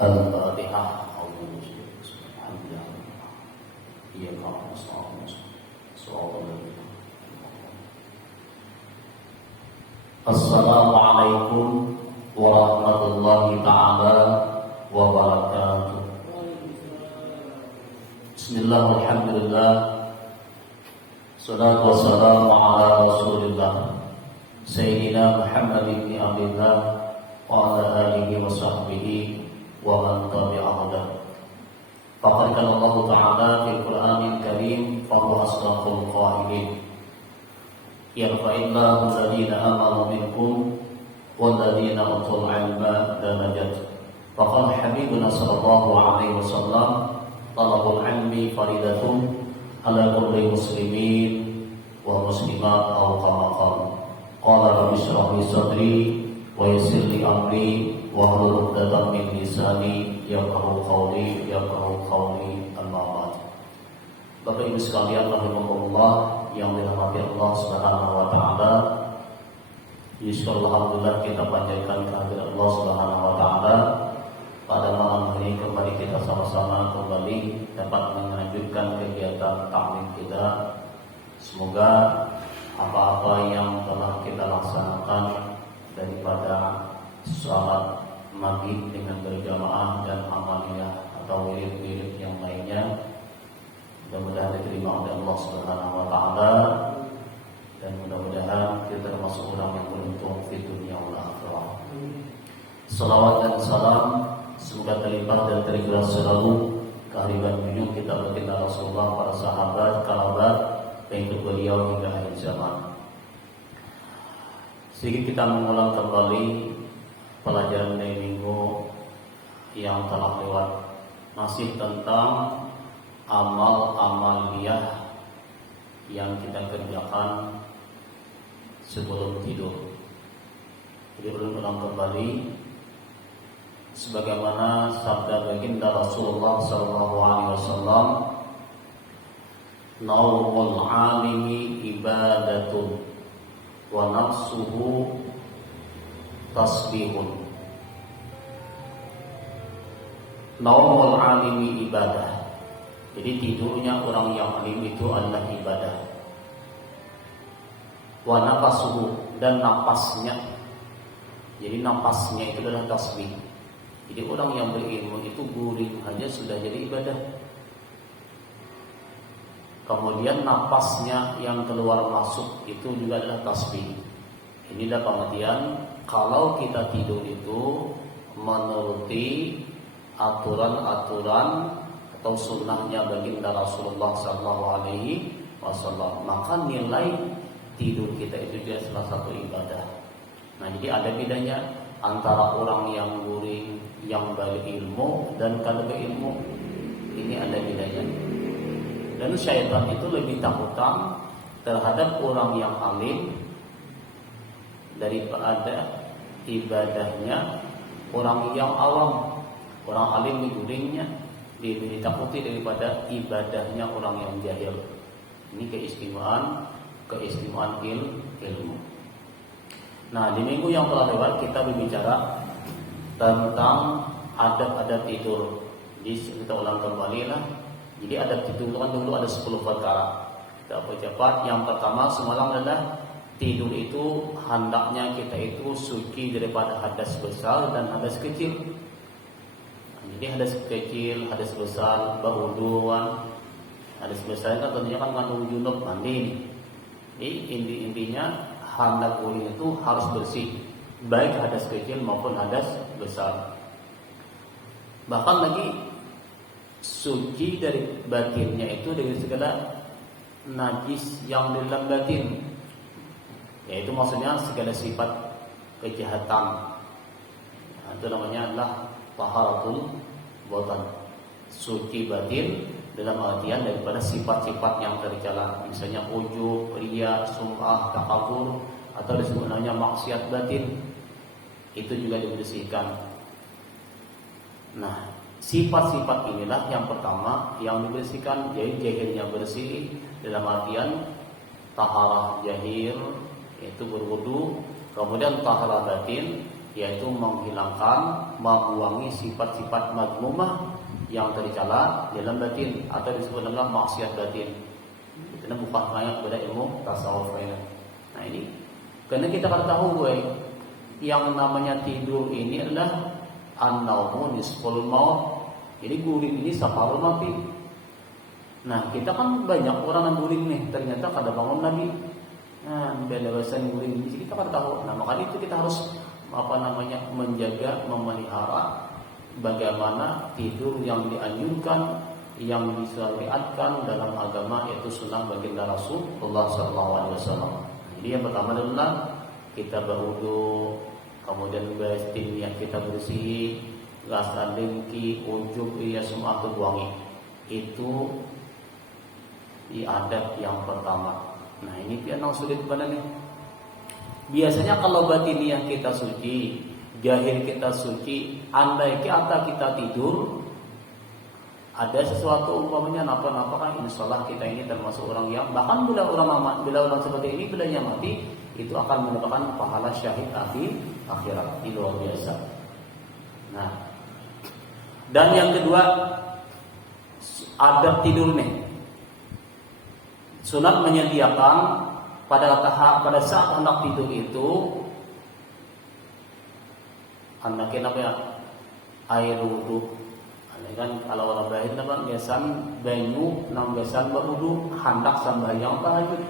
Al-Fatihah. Assalamualaikum warahmatullahi ta'ala wabarakatuh. Bismillah, alhamdulillah, salatu wassalamu ala rasulillah Sayyidina Muhammad ibn Abdullah wa ala alihi wa sahbihi wa man tabi'ahudah. Faqad qala Allah Ta'ala fil Qur'anil Karim fa huwa asdaqul qailin. Yarfa'illahu alladhina amanu minkum walladhina utul 'ilma darajat. Faqala Habibuna sallallahu alaihi wasallam, talabul 'ilmi faridatun 'ala kulli muslimin wa muslimat aw kama qala. Qala rabbi shrah li sadri wa yassir li amri wa hlul 'uqdatam min lisani yafqahu qawli amma ba'd. Bapak Ibu sekalian rahimakumullah yang dirahmati Allah Subhanahu wa taala. Alhamdulillah kita panjatkan kehadirat Allah Subhanahu wa taala pada malam hari kembali kita sama-sama kembali dapat melanjutkan kegiatan taklim kita. Semoga apa-apa yang telah kita laksanakan daripada salat maghrib dengan berjamaah dan amaliyah atau wirid-wirid yang lainnya mudah-mudahan diterima oleh Allah Subhanahu wa taala, dan mudah-mudahan kita termasuk orang yang beruntung di dunia wal akhirah. Salawat dan salam semoga terlimpah dan tercurah selalu kehadiran junjungan kita baginda Rasulullah, para sahabat, kerabat, pengikut beliau hingga akhir zaman. Sedikit kita mengulang kembali pelajaran dari minggu yang telah lewat, masih tentang amal-amaliyah yang kita kerjakan sebelum tidur. Jadi ulang kembali sebagaimana sabda baginda Rasulullah SAW, naumul 'alimi ibadatun wa nafsuhu tasbihun. Naumul 'alimi ibadah. Jadi tidurnya orang yang alim itu adalah ibadah. Wa nafasuhu, dan napasnya. Jadi napasnya itu adalah tasbih. Jadi orang yang berilmu itu guring aja sudah jadi ibadah. Kemudian napasnya yang keluar masuk itu juga adalah tasbih. Inilah pengertian kalau kita tidur itu menuruti aturan-aturan atau sunnahnya baginda Rasulullah Sallallahu Alaihi Wasallam, maka nilai tidur kita itu juga salah satu ibadah. Nah, jadi ada bedanya antara orang yang guring, yang berilmu dan kada berilmu. Ini ada bedanya. Dan syaitan itu lebih takutan terhadap orang yang alim daripada ibadahnya orang yang awam. Orang alim guringnya ditakuti daripada ibadahnya orang yang jahil. Ini keistimewaan ilmu. Nah, di minggu yang telah lewat kita berbicara tentang adab-adab tidur. Jadi kita ulang kembali lah. Jadi adab tidur itu kan dulu ada 10 perkara. Kita percepat. Yang pertama semalam adalah tidur itu hendaknya kita itu suci daripada hadas besar dan hadas kecil. Jadi hadas kecil, hadas besar, berwuduan. Hadas besar kan tentunya kan mengandung junub, mandi. Jadi intinya hendak guring itu harus bersih, baik hadas kecil maupun hadas besar. Bahkan lagi suci dari batinnya itu dari segala najis yang di dalam batin. Yaitu maksudnya segala sifat kejahatan. Nah, itu namanya adalah taharatul batan, suci batin dalam artian daripada sifat-sifat yang tercela, misalnya ujub, riya, sum'ah, takabur, atau disebut namanya maksiat batin, itu juga dibersihkan. Nah, sifat-sifat inilah yang pertama yang dibersihkan. Jadi jahilnya bersih dalam artian taharah jahil, yaitu berwudu. Kemudian taharah batin yaitu menghilangkan, membuangi sifat-sifat madmumah yang tercela dalam batin atau disebut dengan maksiat batin. Itu bukan hanya pada ilmu tasawuf ini. Nah ini karena kita kan tahu yang namanya tidur ini adalah an-naumu nisful maut. Jadi guling ini separuh mati. Nah kita kan banyak orang yang guling nih, ternyata kada bangun Nabi. Nah beda bahasa guling ini kita kan tahu. Nah makanya itu kita harus menjaga, memelihara bagaimana tidur yang dianjurkan, yang disyariatkan dalam agama, yaitu sunnah baginda Rasulullah SAW. Jadi yang pertama adalah kita berwudu, kemudian batin yang kita bersih, rasa dengki, ujub, ya semua itu buangi. Itu di adab yang pertama. Nah ini yang sulit pada nih. Biasanya kalau batiniah kita suci, jahil kita suci, andai kata kita tidur, ada sesuatu umpamanya napa-napa kan insyaallah kita ini termasuk orang yang bahkan bila orang seperti ini bila mati itu akan mendapatkan pahala syahid akhirat. Ini luar biasa. Nah, dan yang kedua adab tidur nih. Sunat menyediakan pada saat hendak tidur itu anakin apa ya, air wudu. Kan kalau orang bahir apa biasan banyu nang biasan berwudu hendak sembahyang tahajud.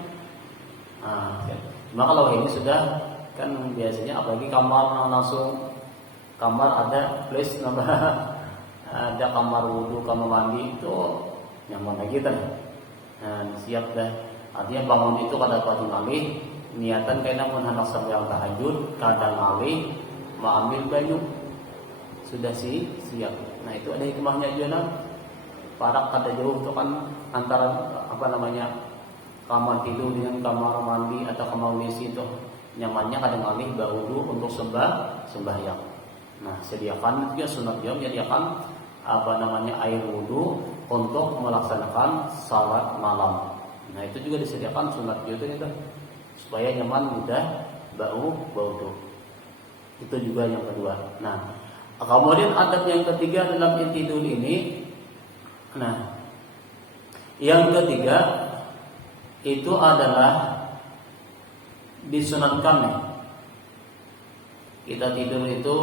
Nah, cuma kalau ini sudah kan biasanya apalagi kamar langsung kamar ada place nambah ada kamar wudu, kamar mandi itu nyaman lagi kan. Nah, siap dah. Artinya bangun itu kada pati malih, niatan kena mun hendak sembahyang tahajud, kada malih mengambil banyu. Sudah siap. Nah, itu ada hikmahnya juga lah. Parak kada jauh itu kan antara kamar tidur dengan kamar mandi atau kamar WC itu nyamannya kada malih wudu untuk sembahyang. Nah, sediakan juga sunat dia menyediakan air wudu untuk melaksanakan salat malam. Nah itu juga disediakan sunat juga itu supaya nyaman mudah wudu. Itu juga yang kedua. Nah kemudian adab yang ketiga dalam intidul ini. Nah yang ketiga itu adalah disunatkan kita tidur itu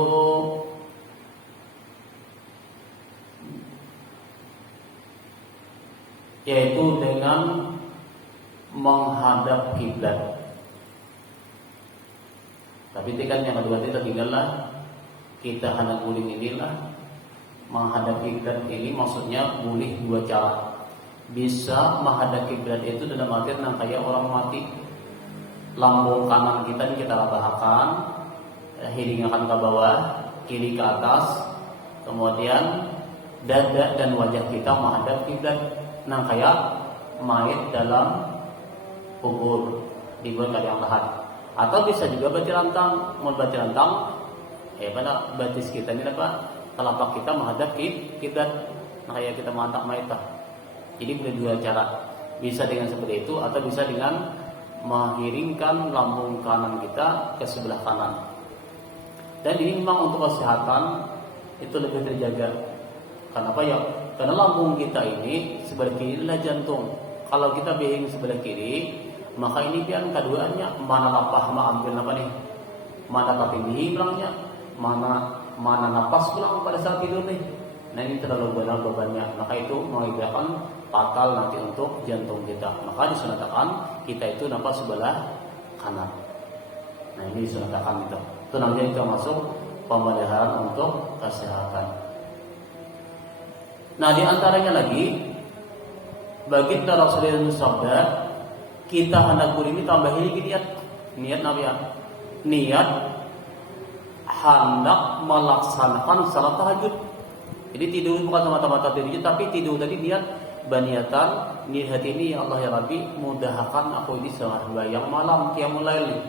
yaitu dengan menghadap kiblat. Tapi kan yang kedua itu tinggallah kita hendak guling inilah menghadap kiblat ini maksudnya boleh dua cara. Bisa menghadap kiblat itu dalam artian kayak orang mati, lambung kanan kita rabahkan, hiringakan ke bawah, kiri ke atas, kemudian dada dan wajah kita menghadap kiblat. Nah kayak mayat dalam kubur dibuat yang lahat. Atau bisa juga bati rantang, mau bati rantang, pada batis kita ini telapak kita menghadap kiblat. Nah kayak kita menghadap mayat. Jadi boleh dua cara. Bisa dengan seperti itu atau bisa dengan menghiringkan lambung kanan kita ke sebelah kanan. Dan ini memang untuk kesehatan itu lebih terjaga. Kenapa ya? Karena lambung kita ini sebelah kiri adalah jantung. Kalau kita behing sebelah kiri, maka ini pian keduanya mana lapah ambil mana tinggi bilangnya, mana napas pulang pada saat tidur nih. Nah ini terlalu banyak bebannya, maka itu mengakibatkan fatal nanti untuk jantung kita. Maka disunatkan kita itu napas sebelah kanan. Nah ini disunatkan itu. Itu nanti kita masuk pemeliharaan untuk kesehatan. Nah di antaranya lagi baginda Rasulullah sabda, kita hendak ini tambahin lagi niat Nabi ya. Niat hendak melaksanakan salat tahajud. Jadi tidur bukan semata-mata tidur, tapi tidur tadi niat baniatan niat hati ini ya Allah ya Rabbi mudahkan aku ini sembahyang malam qiyamul lail.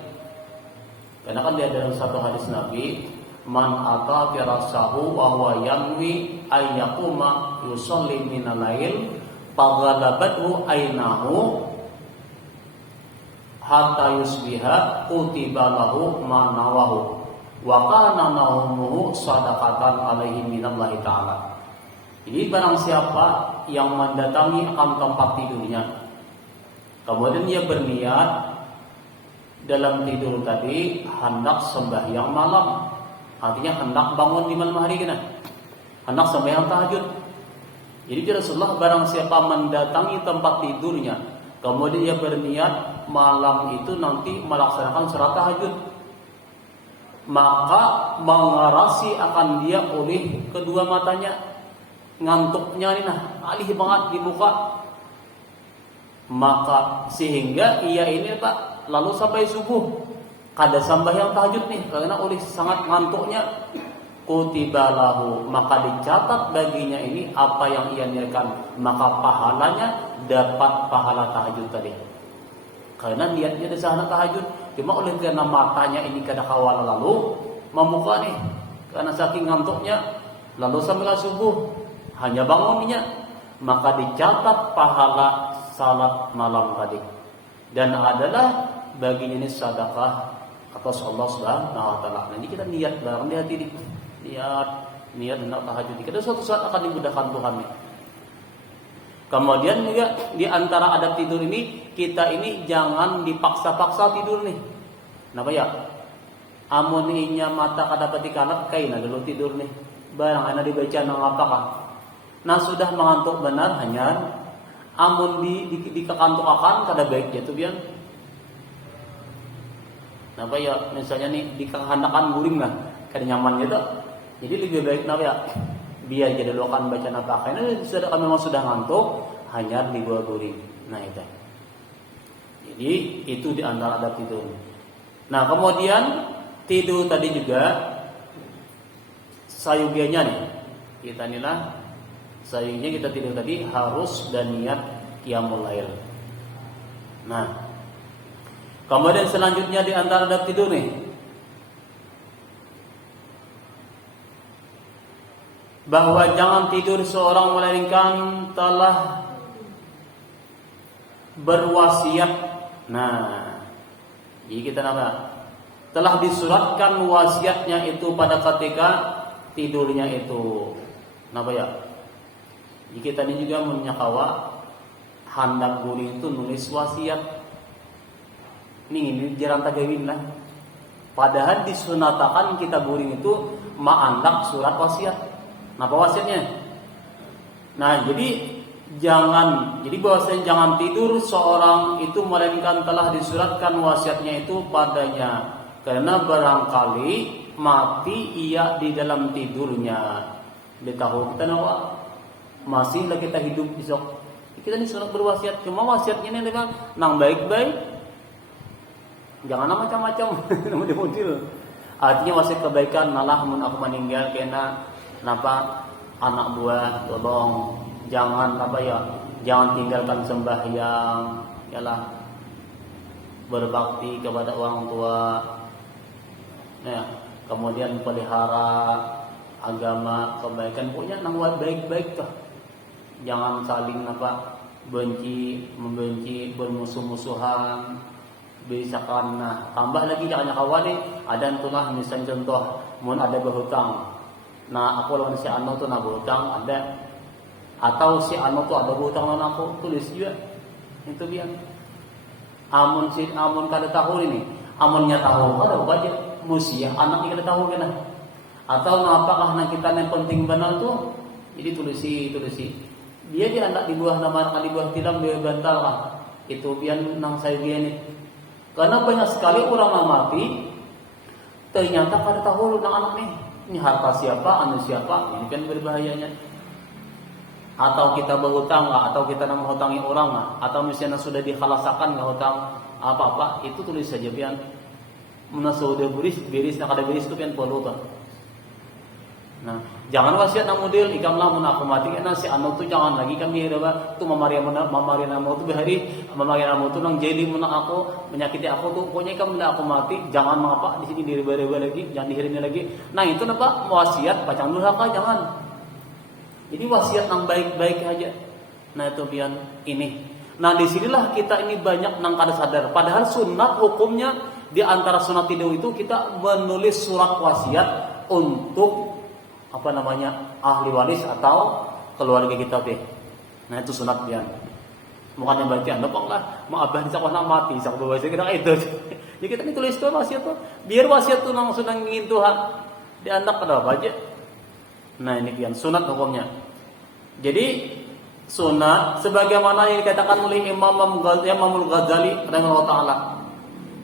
Karena kan dia dalam satu hadis Nabi, man ata firasahu wa huwa yanwi ayyakuma yusalli minal lail faghalabathu ainahu hatta yusbiha kutiba lahu ma nawahu. wa kana naumuhu shadaqatan alaihi minallahi ta'ala. Jadi barang siapa yang mendatangi akan tempat tidurnya, kemudian dia berniat dalam tidur tadi hendak sembahyang malam, artinya hendak bangun di malam hari kan, hendak sembahyang tahajud. Jadi Rasulullah barang siapa mendatangi tempat tidurnya, kemudian dia berniat malam itu nanti melaksanakan salat tahajud, maka mengarasi akan dia oleh kedua matanya, ngantuknya ini alih banget di muka, maka sehingga ia ini Pak lalu sampai subuh kada sembahyang tahajud nih karena oleh sangat ngantuknya, kutiba lahu, maka dicatat baginya ini apa yang ia niatkan, maka pahalanya dapat pahala tahajud tadi. Karena niatnya di sana tahajud, cuma oleh karena matanya ini kada kawal lalu membuka nih karena saking ngantuknya, lalu sampai subuh hanya bangunnya, maka dicatat pahala salat malam tadi, dan adalah baginya ini sedekah atas Allah Subhanahu wa taala. Nanti kita niat bareng di hati ini, niat hendak tahajud. Kita suatu saat akan dimudahkan Tuhan nih. Kemudian juga di antara adab tidur ini, kita ini jangan dipaksa-paksa tidur nih. Kenapa ya? Amoninya mata kada pati kalak kaina dulu tidur nih. Barang ana dibaca nang apakah? Nah sudah mengantuk benar hanya amun di kekantuk akan kada baik jatuh bian. Kenapa ya? Misalnya nih di kehandakan guring lah, kada nyaman gitu. Jadi lebih baik kenapa ya? Biar jadi lokan baca apa karena memang sudah ngantuk hanya di bawah guring. Nah itu. Jadi itu di antara adab tidur. Nah kemudian tidur tadi juga sayugianya nih. Kita inilah sayuginya kita tidur tadi harus dan niat qiyamul lail. Nah kemudian selanjutnya di antara adab tidur nih, bahwa jangan tidur seorang melainkan telah berwasiat. Nah, jadi kita nama telah disuratkan wasiatnya itu pada ketika tidurnya itu. Kenapa ya? Jadi kita ini juga menyakawa handak guri itu nulis wasiat. Ini jarang tagawin lah. Padahal disunatakan kita guring itu ma'andak surat wasiat. Apa wasiatnya? Nah, jadi bahwasanya jangan tidur seorang itu melainkan telah disuratkan wasiatnya itu padanya, karena barangkali mati ia di dalam tidurnya. Dia tahu kita nawa masih lah kita hidup besok. Kita ini surat berwasiat, cuma wasiatnya ini dengan nang baik-baik. Jangan macam-macam, nama dimodil. Artinya wasiat kebaikan, nalah mun aku meninggal kena kenapa anak buah tolong jangan jangan tinggalkan sembahyang, ialah berbakti kepada orang tua, ya, kemudian pelihara agama kebaikan, punya nama baik-baik tuh. Jangan saling benci, membenci, bermusuh-musuhan. Bisakan tambah lagi jangan kawan nih ada tulah misalnya contoh mun ada berhutang. Nah aku lawan si Ano tuh berhutang ada, atau si Ano tuh ada berhutang lawan aku, tulis juga itu dia. Amun kada tahu ini, amunnya tahu ada baca musia anaknya kada tahu kena. Atau apakah kita yang penting benar tuh, jadi tulisi. Dia anak di buah nama anak di buah tilam dia bantal lah. Itu pian nang saya gini. Karena banyak sekali orang yang mati ternyata kada tahu nang anak nih. Ini harta siapa, anu siapa, ini kan berbahayanya. Atau kita berhutang lah, atau kita nak menghutangi orang lah, atau misalnya sudah dikhalasakan nggak hutang apa-apa, itu tulis saja pian. Mana sudah biris nak ada biris itu pian perlu tuh. Nah, jangan wasiat nang model ikamlah mun aku mati karena si anu tuh jangan lagi kami ada tuh mamari namo tuh behari mamari namo tuh nang jadi mun aku menyakiti aku tuh pokoknya kamu aku mati jangan mengapa di sini direba-reba lagi, jangan dihirini lagi. Nah, itu napa wasiat pacang durhaka jangan. Jadi wasiat nang baik-baik aja. Nah, itu pian ini. Nah, disinilah kita ini banyak nang kada sadar. Padahal sunat hukumnya di antara sunat tidur itu kita menulis surat wasiat untuk ahli waris atau keluarga kita teh. Nah itu sunat dia. Bukan yang berarti anda lah maaf dah bisa nak mati sak bawa saya kira itu. Jadi kita ini tulis tuh wasiat tuh biar wasiat tuh langsung ngingin Tuhan di anak pada apa aja. Nah ini kian sunat hukumnya. Jadi sunat sebagaimana yang dikatakan oleh Imam Ghazali rahimahullah taala.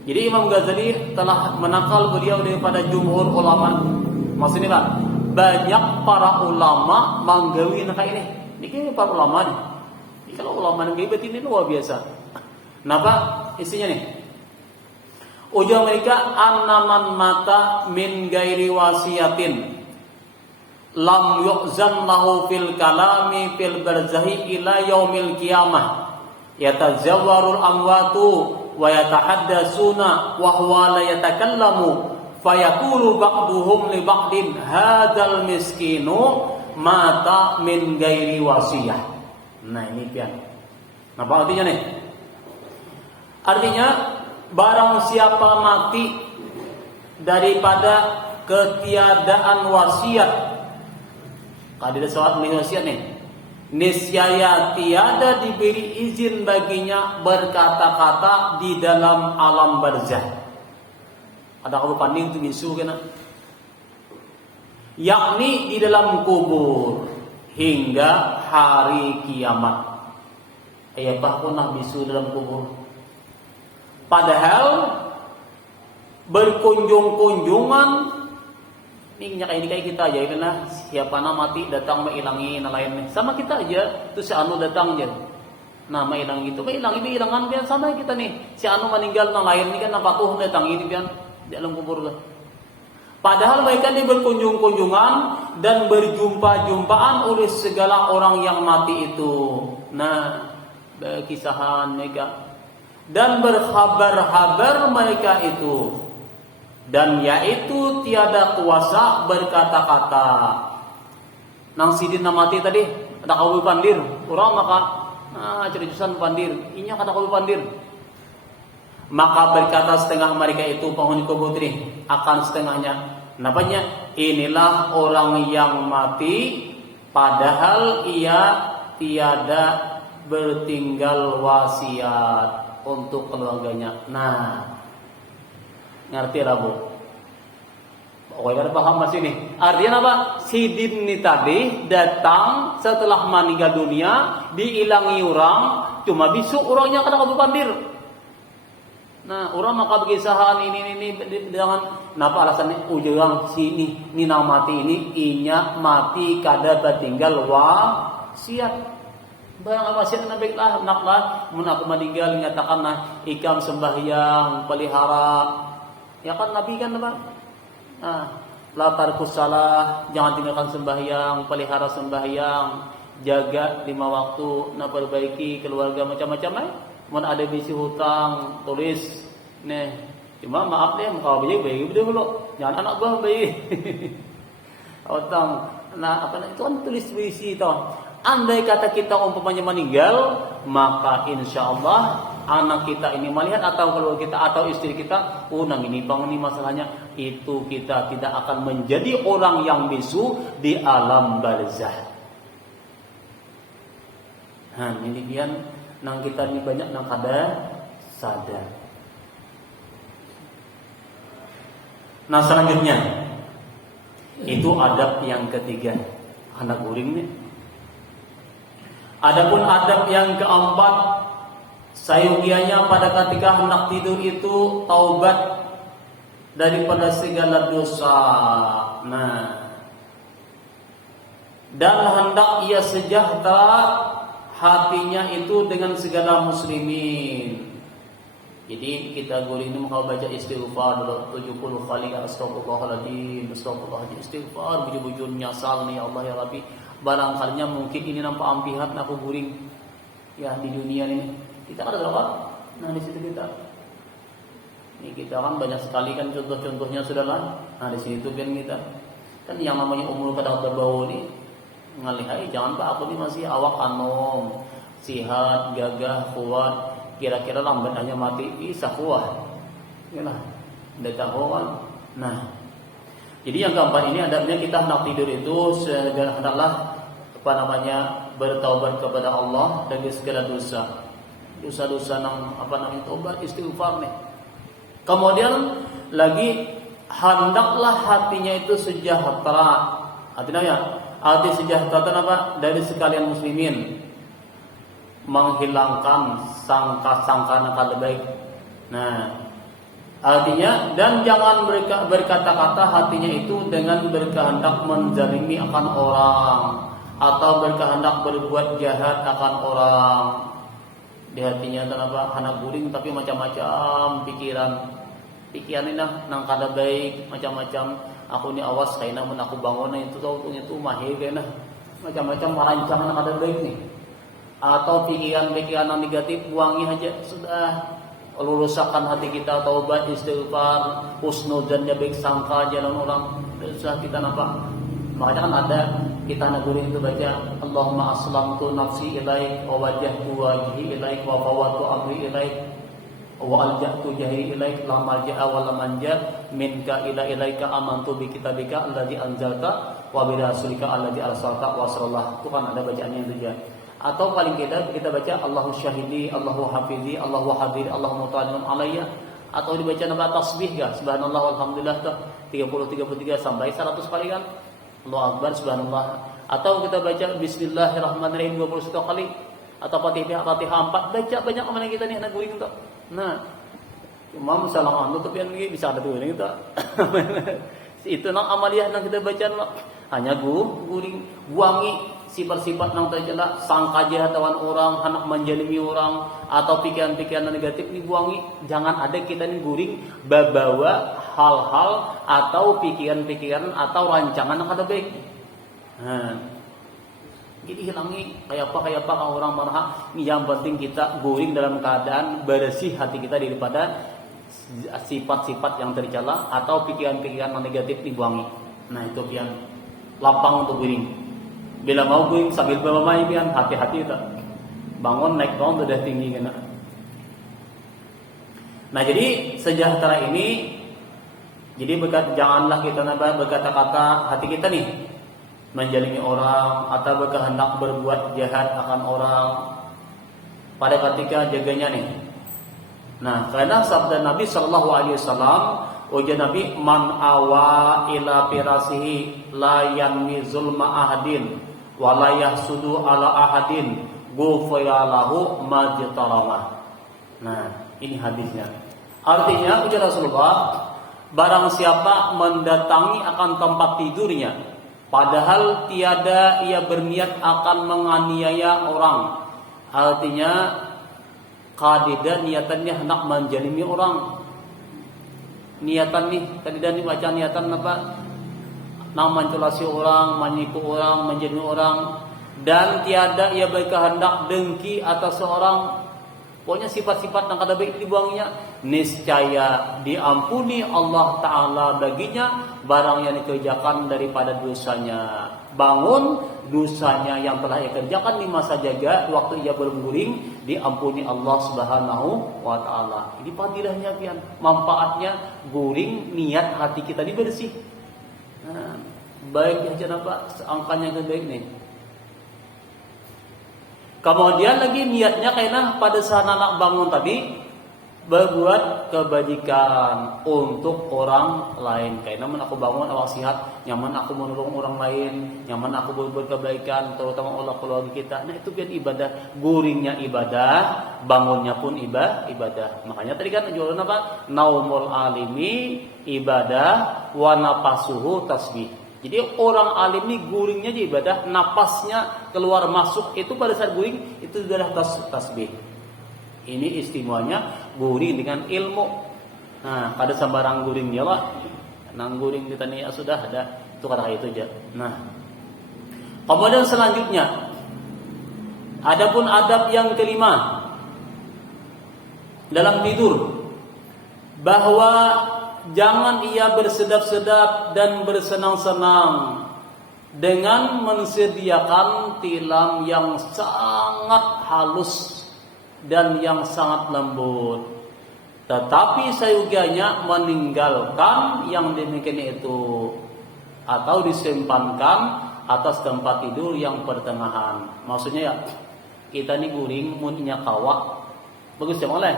Jadi Imam Ghazali telah menakal beliau daripada jumhur ulama. Maksudnya lah, banyak para ulama menggawi nak ini. Ini para ulama nih. Ini kalau ulama yang gibet ini luar biasa. Kenapa? Isinya nih. Ujar mereka annaman mata min gairi wasiyatin lam yu'zan lahu fil kalami fil barzahi ila yaumil qiyamah yatazawwarul amwatu wa yatahaddatsuna wa huwa la yatakallamu fayaqulu ba'duhum li ba'din hadzal miskinu mata min gairi wasiyah. Nah ini pian. Apa artinya nih? Artinya barang siapa mati daripada ketiadaan wasiat. Ada sholat wasiat nih. Niscaya tiada diberi izin baginya berkata-kata di dalam alam barzah. Ada kalau panding itu bisu kena. Yakni di dalam kubur hingga hari kiamat. Ayat pernah bisu dalam kubur. Padahal berkunjung-kunjungan ini kayak kita aja karena siapa nama mati datang mengilangi lain sama kita aja tuh si anu datang aja nama hilang gitu hilangi hilangan biar sama kita nih si anu meninggal lain ini kan apa tuh datang ini biar di dalam kubur lah. Padahal mereka ini berkunjung-kunjungan dan berjumpa-jumpaan oleh segala orang yang mati itu. Nah berkisahan mereka dan berhabar-habar mereka itu. Dan yaitu tiada kuasa berkata-kata. Nang sidin namati tadi ada kau pandir, orang maka ceritusan pandir, inya kata kau pandir. Maka berkata setengah mereka itu penghuni kubur ini akan setengahnya. Napanya inilah orang yang mati padahal ia tiada bertinggal wasiat untuk keluarganya. Nah ngerti lah bu? Pokoknya paham mas ini. Artinya apa? Sidin ini tadi datang setelah meninggal dunia, diilangi orang, cuma bisu orangnya kena kabur pandir. Nah orang maka berkisahan ini dengan kenapa alasannya ujung sini nina mati ini inya mati kada bertinggal wasiat. Barang wasiat nabilah naklah mun aku meninggal nyatakanlah ikam sembahyang pelihara. Ya kan Nabi kan apa? La tarkus salah, jangan tinggalkan sembahyang, pelihara sembahyang, jaga 5 waktu, perbaiki keluarga macam-macam. Mun ada bisi hutang, tulis. Nih, cuma maaf deh, kalau bayi dulu, jangan anak gua bayi. Hutang. Nah, apa itu kan tulis bisi itu. Andai kata kita umpamanya meninggal, maka insya Allah anak kita ini melihat atau keluarga kita atau istri kita, nang ini bang ini masalahnya, itu kita tidak akan menjadi orang yang bisu di alam barzah. Nah ini kian nang kita ini banyak nang kada sadar. Nah selanjutnya itu adab yang ketiga, anak guring nih. Adapun adab yang keempat, sayugianya pada ketika hendak tidur itu taubat daripada segala dosa. Nah, dan hendak ia sejahtera hatinya itu dengan segala muslimin. Jadi kita guru ini mau baca istighfar 70 kali, astagfirullahaladzim, astagfirullahaladzim, istighfar bujur-bujur nyasal nih Allah ya Rabbi. Barangkalinya mungkin ini nampak ampihat aku guring ya di dunia ini. Kita ada berapa? Nah di situ kita. Ini kita kan banyak sekali kan contoh-contohnya sudahlah. Nah di situ kan kita. Kan yang namanya umur pada terbau ini ngalihai jangan Pak aku ini masih awak anom, sihat, gagah, kuat. Kira-kira lambat hanya mati bisa kuat. Yalah. Tidak tahuan. Nah, jadi yang keempat ini adabnya kita hendak tidur itu hendaklah bertaubat kepada Allah dari segala dosa yang taubat istighfar nih. Kemudian lagi hendaklah hatinya itu sejahtera. Artinya ya, arti sejahtera itu apa? Dari sekalian muslimin, menghilangkan sangka-sangka nakal baik. Nah, artinya dan jangan berkata-kata hatinya itu dengan berkehendak menzalimi akan orang atau berkehendak berbuat jahat akan orang. Di hatinya kenapa anak guling tapi macam-macam pikiran ini nang kada baik macam-macam. Aku ni awas kaina mun aku bangun itu mahir kaina macam-macam merancang nang kada baik nih. Atau pikiran-pikiran yang negatif buangi aja sudah. Lulusakan hati kita, taubat, istighfar, husnudzan, baik sangka jalan orang. Dosa kita nampak. Makanya kan ada kita nagurin itu baca Allahumma aslamtu nafsi ilaik wa wajjahtu wajhi ilaik wa fawwadtu amri ilaik wa alja'tu jahri ilaik la malja'a wa la manja minka ilaika amantu bi kitabika alladzi anzalta wa bi rasulika alladzi arsalta wa sallallahu. Itu kan ada bacaannya itu aja. Atau paling kita baca Allahu syahidi, Allahu hafizi, Allahu hadir, Allahu muta'allim alayya. Atau dibaca nama tasbih ya, subhanallah walhamdulillah 30-33 sampai 100 kali kan. Allahu akbar subhanallah. Atau kita baca bismillahirrahmanirrahim 21 kali. Atau Fatihah 4 baca banyak amalnya kita nih anak guring tuh. Nah, cuma salah anu tapi yang bisa ada guring itu. Itu nang amaliyah nang kita baca hanya guring buangi sifat-sifat nang tercela, sangka jahatawan orang, hendak menjalimi orang atau pikiran-pikiran negatif dibuangi. Jangan ada kita ini guring bawa hal-hal atau pikiran-pikiran atau rancangan yang kada baik. Nah, jadi hilangi kayak apa orang marah. Yang penting kita guring dalam keadaan bersih hati kita daripada sifat-sifat yang tercela atau pikiran-pikiran yang negatif dibuangi. Nah, itu pian lapang untuk guring. Bila mau guring sambil bermain pian hati-hati tak. Bangun naik bangun sudah tinggi kena. Nah, jadi sejahtera ini jadi janganlah kita berkata-kata hati kita nih menjalimi orang atau berkehendak berbuat jahat akan orang pada ketika jaganya nih. Nah, karena sabda Nabi sallallahu alaihi wasallam, ujar Nabi, man awa ila firasihi la yanmi zulma ahadin wa la yahsudu ala ahadin ghufira lahu ma jtarama. Nah, ini hadisnya. Artinya ujar Rasulullah, barang siapa mendatangi akan tempat tidurnya padahal tiada ia berniat akan menganiaya orang. Artinya kadida niatannya hendak menjalimi orang. Niatan nih, kadida nih baca niatan apa? Nak manculasi orang, menipu orang, menjalimi orang, dan tiada ia berkehendak dengki atas seorang. Pokoknya sifat-sifat yang kada baik dibuangnya, niscaya diampuni Allah Ta'ala baginya barang yang dikerjakan daripada dosanya. Bangun dosanya yang telah ia kerjakan di masa jaga waktu ia berguring, diampuni Allah Subhanahu wa Ta'ala. Ini fadilahnya pian, manfaatnya guring niat hati kita dibersih. Nah, baik aja apa angkanya kebaik nih. Kemudian lagi niatnya karena pada saat anak bangun tadi berbuat kebajikan untuk orang lain. Karena aku bangun awak sihat, nyaman aku menolong orang lain, nyaman aku berbuat kebaikan, terutama Allah keluarga kita. Nah, itu kan ibadah, guringnya ibadah, bangunnya pun ibadah. Makanya tadi kan jualan apa? Naumul alimi ibadah, wa nafasuhu tasbih. Jadi orang alim ini guringnya di ibadah, napasnya keluar masuk itu pada saat guring itu adalah tasbih. Ini istimewanya guring dengan ilmu. Nah, pada sembarang guringnya lah, nang guring kita nih sudah ada itu kata itu aja. Nah, kemudian selanjutnya, adapun adab yang kelima dalam tidur, bahwa jangan ia bersedap-sedap dan bersenang-senang dengan mensediakan tilam yang sangat halus dan yang sangat lembut. Tetapi sayuganya meninggalkan yang demikian itu atau disimpankan atas tempat tidur yang pertengahan. Maksudnya ya, kita ini guring munnya kawak. Bagus ya boleh.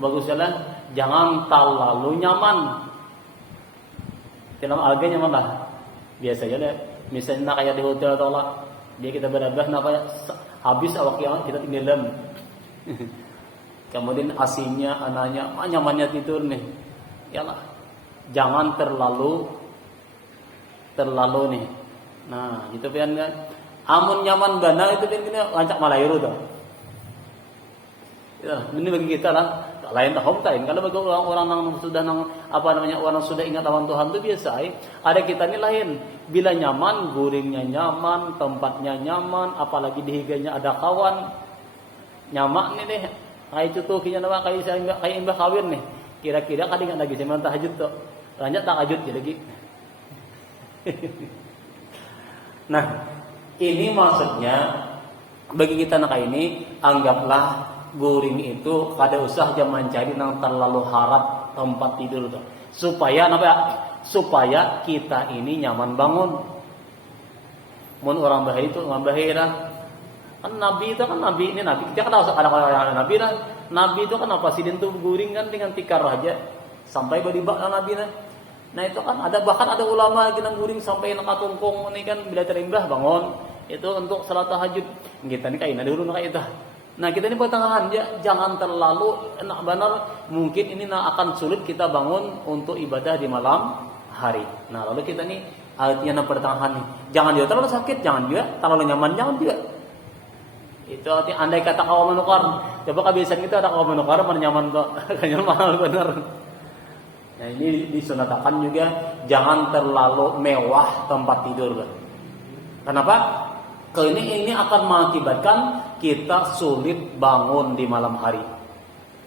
Bagus ya lah. Jangan terlalu nyaman. Dalam alga nyaman lah. Biasanya deh. Misalnya kayak di hotel atau lah, dia kita berabah namanya habis awak yang kita tinggalan. Kemudian asinya, anaknya, nyamannya tidur nih. Yalah, jangan terlalu nih. Nah, itu kan amun nyaman bana itu kan lancak malairu tuh. Ya, ini bagi kita lah. Lain tahom tain. Kalau bagi orang yang sudah orang sudah ingat lawan Tuhan itu biasa. Ada kita ini lain. Bila nyaman, guringnya nyaman, tempatnya nyaman, apalagi dihiganya ada kawan. Nyaman nih deh. Kayak itu kinya nama kayak imbah kawin nih. Kira-kira kadang lagi zaman tahajud tuh. Lanjut tahajud jadi lagi. Nah, ini maksudnya bagi kita nak ini anggaplah guring itu kada usah jangan mencari yang terlalu harap tempat tidur tuh. Supaya supaya kita ini nyaman bangun. Mun orang bahaya itu ngambahira. Kan Nabi itu kan Nabi kita kan ada Nabi lah. Nabi itu kan apa sih itu guring kan dengan tikar aja sampai beribak Nabi lah. Nah itu kan bahkan ada ulama yang guring sampai nak tungkong ini kan bila terimbah bangun itu untuk salat tahajud. Kita ini kayak dulu nak itu. Nah kita ini pertengahan ya, jangan terlalu enak benar. Mungkin ini akan sulit kita bangun untuk ibadah di malam hari. Nah lalu kita ini artinya pertengahan nih. Jangan juga terlalu sakit, jangan juga terlalu nyaman, jangan juga. Itu artinya andai kata kawan menukar. Coba kebiasaan kita ada kawan menukar mana nyaman kok, kayaknya mahal benar. Nah ini disunatakan juga jangan terlalu mewah tempat tidur. Kenapa? Ini akan mengakibatkan kita sulit bangun di malam hari.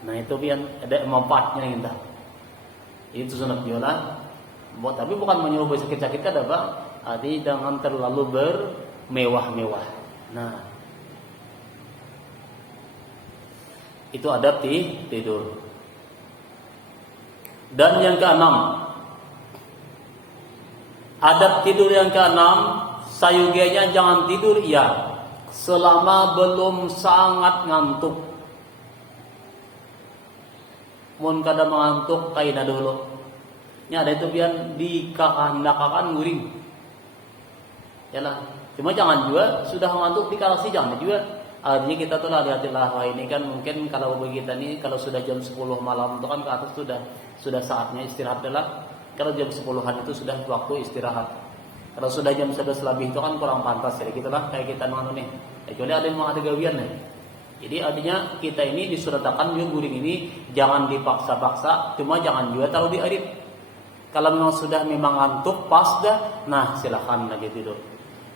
Nah itu biar ada manfaatnya indah. Itu sunat biola. Tapi bukan menyuruh sakit-sakit kan apa? Artinya jangan terlalu bermewah-mewah. Nah itu adab tidur. Dan yang keenam, adab tidur yang keenam, sayugenya jangan tidur ya selama belum sangat ngantuk. Mun kada mengantuk kaina dulu. Nya ada itu biar dikakan guring. Yalah, cuma jangan juga sudah mengantuk dikalasi jangan juga. Artinya kita tuh hati-hatilah. Wah ini kan mungkin kalau bagi kita nih kalau sudah jam 10 malam itu kan ke atas sudah saatnya istirahat adalah. Kalau jam 10-an itu sudah waktu istirahat. Kalau sudah jam 11 lebih itu kan kurang pantas ya gitulah kayak kita nih. Kecuali ada yang ada gawian nih. Jadi artinya kita ini disuratakan juga guring ini jangan dipaksa-paksa, cuma jangan juga taruh di arit. Kalau memang sudah ngantuk pas dah, nah silakan lagi tidur.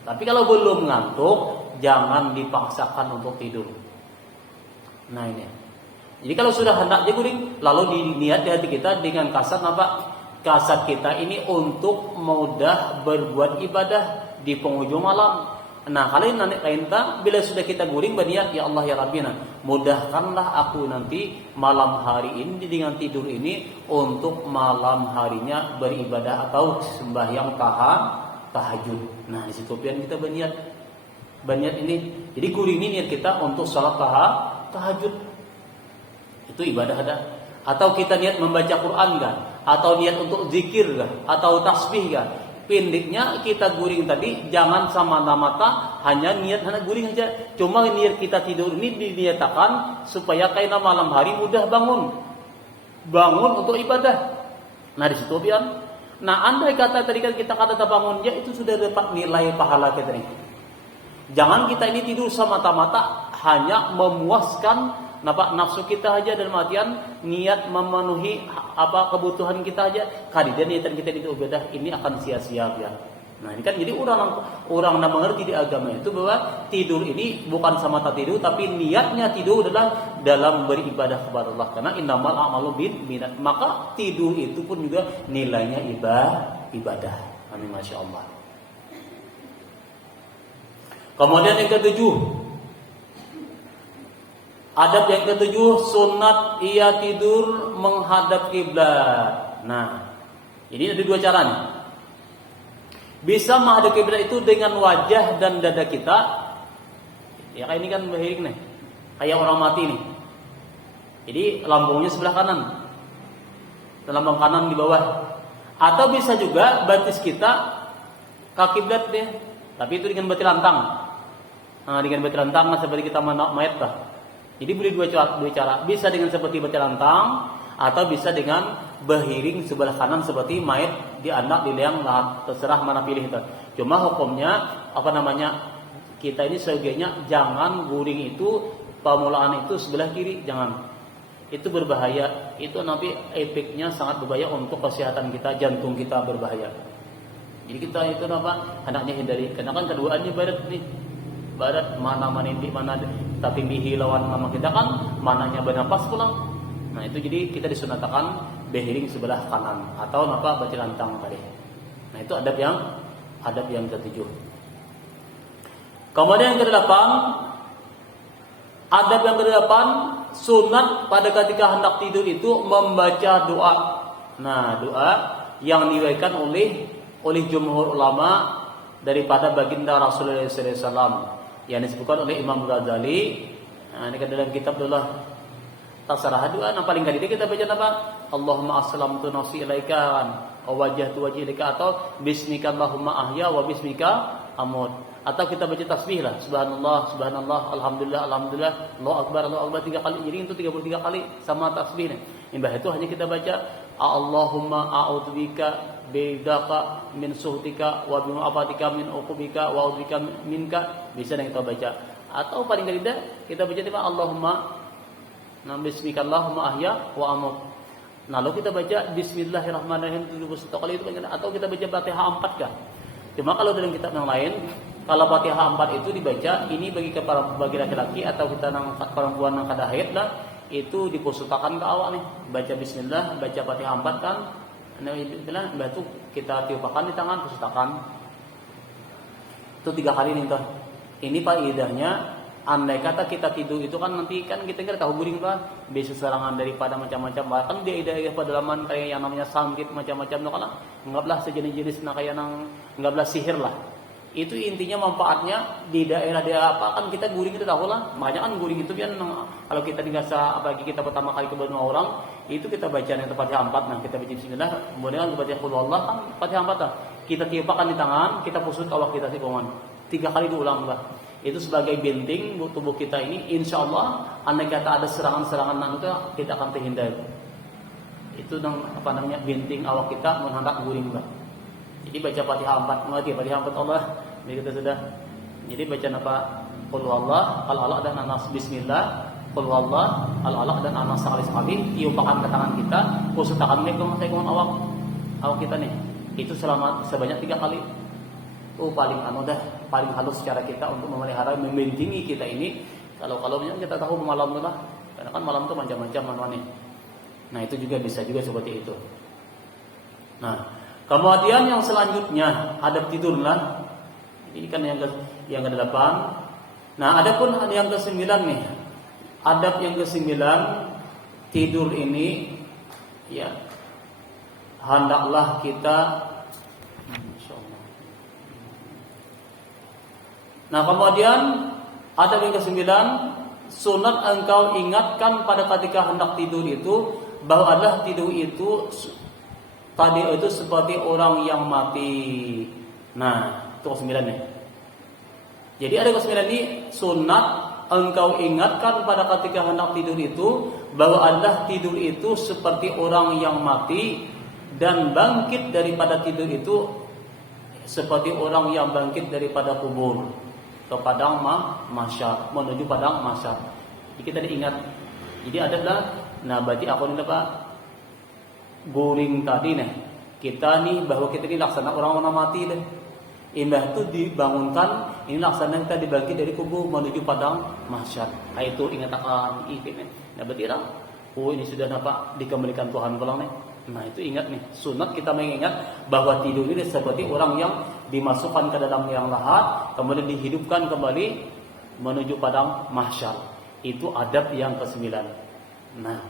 Tapi kalau belum ngantuk, jangan dipaksakan untuk tidur. Nah ini. Jadi kalau sudah hendak guring, lalu diniat di hati kita dengan kasat apa? Kasat kita ini untuk mudah berbuat ibadah di penghujung malam. Nah kali nanti kainta bila sudah kita guring berniat ya Allah ya Rabbina, mudahkanlah aku nanti malam hari ini dengan tidur ini untuk malam harinya beribadah atau sembahyang tahajud. Nah di situ pian kita berniat ini. Jadi guring ini niat kita untuk salat tahajud. Itu ibadah ada. Atau kita niat membaca Quran kan? Atau niat untuk zikir kan? Atau tasbih kan? Pendeknya kita guring tadi jangan semata-mata hanya niat hanya guring aja. Cuma niat kita tidur ini diniatakan supaya kayak malam hari mudah bangun untuk ibadah. Nah di situ pian. Nah andai kata tadi kan kita kata bangun ya itu sudah dapat nilai pahala kita ini. Jangan kita ini tidur semata-mata hanya memuaskan nafsu kita aja dan matian niat memenuhi kebutuhan kita aja. Kadidan niatan kita itu ibadah ini akan sia-sia ya. Nah ini kan jadi orang yang mengerti di agama itu bahwa tidur ini bukan semata tidur tapi niatnya tidur adalah dalam beribadah kepada Allah. Karena innamal a'malu binniyat. Maka tidur itu pun juga nilainya ibadah. Amin masya Allah. Kemudian yang ketujuh, Adab yang ketujuh, sunat ia tidur menghadap kiblat. Nah, ini ada dua cara nih. Bisa menghadap kiblat itu dengan wajah dan dada kita. Ya kayak ini kan bahiring nih, kayak orang mati nih. Jadi lambungnya sebelah kanan, lambung kanan di bawah. Atau bisa juga batis kita ke kiblat deh, tapi itu dengan bati lantang. Nah, dengan bati lantang seperti kita mayat lah. Jadi boleh dua cara. Bisa dengan seperti bati lantang, atau bisa dengan bahiring sebelah kanan seperti mayat di anak di liang lahat. Terserah mana pilih itu. Cuma hukumnya kita ini sebaiknya jangan guring itu permulaan itu sebelah kiri, jangan. Itu berbahaya. Itu nanti efeknya sangat berbahaya untuk kesehatan kita, jantung kita berbahaya. Jadi kita itu hendaknya hindari. Karena kan keduanya barat nih. Barat mana tapi bihi lawan mama kita kan mananya bernapas pulang. Nah itu jadi kita disunatakan bahiring sebelah kanan atau baca lantang tadi. Nah itu adab yang ketujuh. Kemudian yang kedelapan, adab yang kedelapan, sunat pada ketika hendak tidur itu membaca doa. Nah doa yang diriwayatkan oleh jumhur ulama daripada baginda Rasulullah SAW yang disebutkan oleh Imam Ghazali. Nah, ini dalam kitab adalah Tasarah doa. Yang paling kali kita baca apa? Allahumma aslamtu nafsi ilaika wa wajjahtu wajhi ilaika, atau bismika Allahumma ahya wa bismika amut. Atau kita baca tasbih lah, subhanallah, subhanallah, alhamdulillah, alhamdulillah, Allahu akbar 3 kali. Jadi itu 33 kali sama tasbih nih. Imbah itu hanya kita baca Allahumma a'udzubika bidaka min suhtika wa bimu'afatika min uqubika wa a'udzubika minka. Bisa yang kita baca. Atau paling tidak kita baca tiba Allahumma bismika Allahumma ahya wa amut. Nah, lalu kita baca bismillahirrahmanirrahim 71 kali itu, atau kita baca Fatihah 4 kah? Cuma kalau dalam kitab yang lain, kalau Fatihah 4 itu dibaca ini bagi laki-laki atau kita nang perempuan yang kada haid lah, itu diposutakan ke awak nih. Baca bismillah, baca Fatihah 4 kan. Nah, itu kita tiupakan di tangan, posutakan. Itu 3 kali nih tuh. Ini faedahnya, andai kata kita tidur itu kan nanti kan kita kan tahu guring lah, bisa serangan daripada macam-macam. Bahkan dia ide pedalaman kayak yang namanya sangkit macam-macam tuh kan. Enggaklah sejenis-jenis kayak nang enggaklah sihir lah. Itu intinya manfaatnya di daerah apa kan kita guring itu tahu lah. Makanya kan guring itu kan kalau kita digasa apalagi kita pertama kali ke rumah orang, itu kita baca yang Fatihah 4. Nah, kita baca bismillah, kemudian kita baca qul huwallah kan Fatihah 4 lah. Kita tiupkan di tangan, kita pusut ke awak kita sikongan. 3 kali diulang lah. Itu sebagai benteng buat tubuh kita ini, insya Allah andai kata ada serangan-serangan nanti kita akan terhindar. Itu benteng awak kita menghendak guring lah. Jadi baca Fatihah 4, mengerti Fatihah 4 Allah. Ini kita sudah. Jadi baca qul huwallah, al-alaq dan anas, bismillah, qul huwallah, al-alaq dan anas sekali-sekali, tiupkan ke tangan kita, pusutakan dengan awak kita nih. Itu sebanyak 3 kali. Paling halus cara kita untuk memelihara, membentengi kita ini. Kalau kita tahu malam itu lah, karena kan malam itu macam-macam nih. Nah itu juga bisa juga seperti itu. Nah kemudian yang selanjutnya adab tidur lah. Ini kan yang ke-8. Nah adapun yang ke-9 nih, adab yang ke-9 tidur ini ya hendaklah kita. Nah kemudian ada yang ke-9, sunat engkau ingatkan pada ketika hendak tidur itu bahwa adalah tidur itu tadi itu seperti orang yang mati. Nah itu ke-9 nih. Jadi ada ke-9 ini, sunat engkau ingatkan pada ketika hendak tidur itu bahwa adalah tidur itu seperti orang yang mati, dan bangkit daripada tidur itu seperti orang yang bangkit daripada kubur ke padang mahsyar, menuju padang mahsyar. Jadi kita diingat. Jadi adalah, nah berarti aku ini guring tadi nih. Kita nih bahwa kita ini laksana orang-orang mati deh. Imbah itu dibangunkan, ini laksana kita dibangkit dari kubur menuju padang mahsyar. Nah itu ingatkan ini. Nah berarti lah, ini sudah dikembalikan Tuhan pulang nih. Nah itu ingat nih, sunat kita mengingat bahwa tidur ini seperti orang yang dimasukkan ke dalam liang lahat, kemudian dihidupkan kembali menuju padang mahsyar. Itu adab yang ke-9. Nah,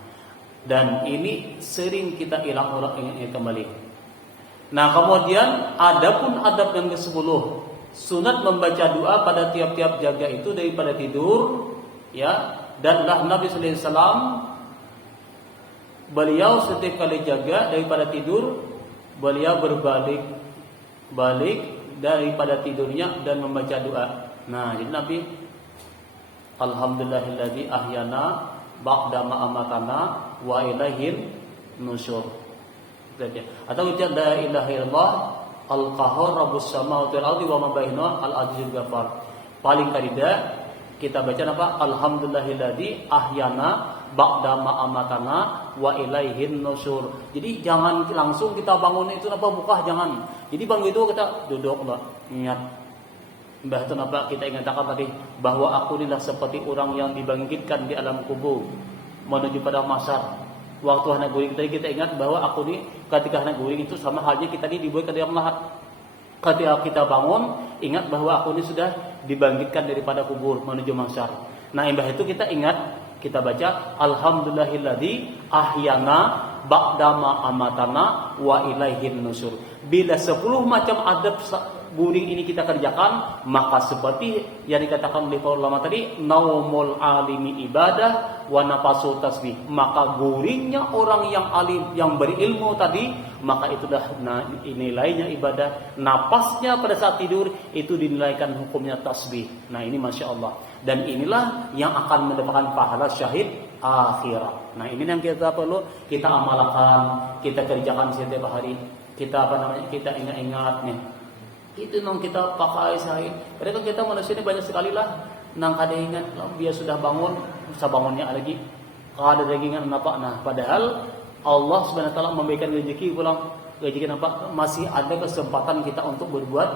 dan ini sering kita ulang-ulang kembali. Nah, kemudian adapun adab yang ke-10, sunat membaca doa pada tiap-tiap jaga itu daripada tidur, ya. Dan Nabi sallallahu alaihi wasallam beliau setiap kali jaga daripada tidur, beliau balik daripada tidurnya dan membaca doa. Nah, jadi Nabi, alhamdulillahilladzi ahyana ba'da ma amatana wa ilaihin nusyur. Atau ucap la ilaha illallah al-qahhar rabbus samawati wal ardi wa ma bainahuma al-azizul ghafar. Paling tidak kita baca apa? Alhamdulillahilladzi ahyana ba'da ma amatana wa ilaihin nusyur. Jadi jangan langsung kita bangun itu apa buka, jangan. Jadi bangun itu kita duduk, Mbak. Ingat. Mbah itu apa kita ingatkan tadi bahwa aku inilah seperti orang yang dibangkitkan di alam kubur menuju pada masyar. Waktu hendak guring tadi kita ingat bahwa aku ini ketika hendak guring itu sama halnya kita ini dibuat ke dalam lahat. Ketika kita bangun, ingat bahwa aku ini sudah dibangkitkan daripada kubur menuju mahsyar. Nah, imbah itu kita ingat, kita baca alhamdulillahilladzi ahyana ba'da ma amatana wa ilaihin nusyur. Bila 10 macam adab guring ini kita kerjakan, maka seperti yang dikatakan oleh para ulama tadi, naumul alimi ibadah wa nafasu tasbih. Maka guringnya orang yang alim, yang berilmu tadi, maka itulah nilainya ibadah. Napasnya pada saat tidur itu dinilaikan hukumnya tasbih. Nah, ini Masya Allah. Dan inilah yang akan mendapatkan pahala syahid akhirat. Nah, ini yang kita perlu kita amalkan, kita kerjakan setiap hari. Kita kita ingat-ingat nih. Itu nong kita pakai sehari. Padahal kita manusia ini banyak sekali lah. Nang kada ingat, dia sudah bangun, bisa bangunnya lagi. Kada dagingan apa? Nah, padahal Allah Subhanahu wa taala memberikan rezeki pulang. Rezeki apa? Masih ada kesempatan kita untuk berbuat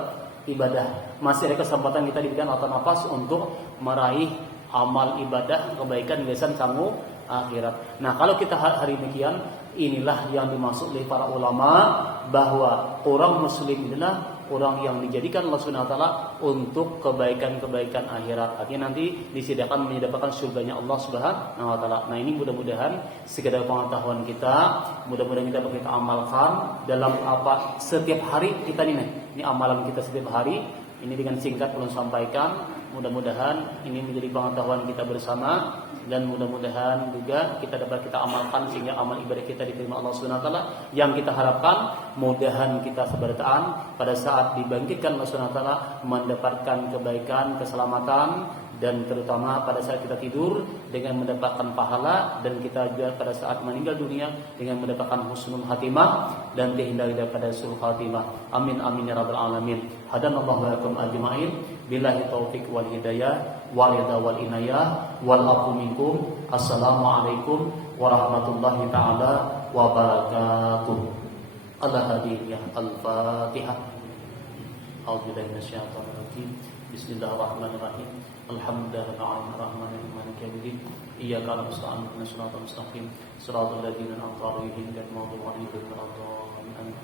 ibadah. Masih ada kesempatan kita diberikan atau nafas untuk meraih amal ibadah, kebaikan, lesan sangu akhirat. Nah, kalau kita hari demikian, inilah yang dimaksud oleh para ulama bahwa orang muslim adalah orang yang dijadikan Allah Subhanahu wa taala untuk kebaikan-kebaikan akhirat. Artinya nanti disediakan menyediakan surganya Allah Subhanahu wa taala. Nah, ini mudah-mudahan sekedar pengetahuan kita, mudah-mudahan kita amalkan dalam apa setiap hari kita ini. Ini amalan kita setiap hari. Ini dengan singkat belum sampaikan. Mudah-mudahan ini menjadi pengetahuan kita bersama dan mudah-mudahan juga kita dapat kita amalkan sehingga amal ibadah kita diterima Allah Subhanahu wa taala. Yang kita harapkan mudahan kita seberataan pada saat dibangkitkan Allah Subhanahu wa taala mendapatkan kebaikan, keselamatan dan terutama pada saat kita tidur dengan mendapatkan pahala dan kita juga pada saat meninggal dunia dengan mendapatkan husnul khatimah dan terhindar daripada su'ul khatimah. Amin amin ya rabbal alamin. Hadanallahu wa lakum ajma'in. Billahi taufik wal hidayah wal ridha wal inayah wal afu minkum. Assalamualaikum warahmatullahi taala wabarakatuh. Al-Hadiyah Al-Fatihah. A'udzubillahi minasyaitonir rajim. Bismillahirrahmanirrahim. Alhamdulillahirabbil alamin arrahmanirrahim maliki yaumiddin. Iyyaka na'budu wa iyyaka nasta'in shiratal mustaqim shiratal ladzina an'amta 'alaihim ghairil maghdubi 'alaihim waladdallin.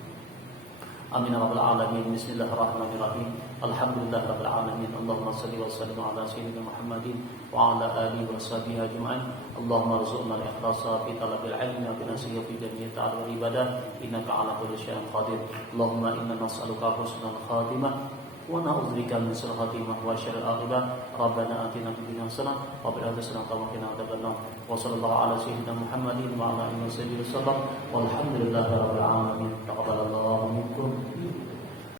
Amin ya rabbal alamin. Bismillahirrahmanirrahim. Alhamdulillahirabbil alamin. Allahumma shalli wa sallim ala sayyidina Muhammadin wa ala alihi wa sahbihi ajma'in. Allahumma arzuqna al-ikhlasa fi talabil ilmi wa nasiha fi jami'i ta'al ibadah innaka 'ala kulli syai'in qadir. Allahumma inna nas'aluka husnal khatimah wa na'udzubika min su'il khatimah wa syarril 'aqibah. Rabbana atina fid dunya hasanah wa fil akhirati hasanah wa qina adzabannar. Wa sallallahu ala sayyidina Muhammadin wa ala alihi wasallam. Walhamdulillahirabbil alamin. Taqabbalallahu minkum.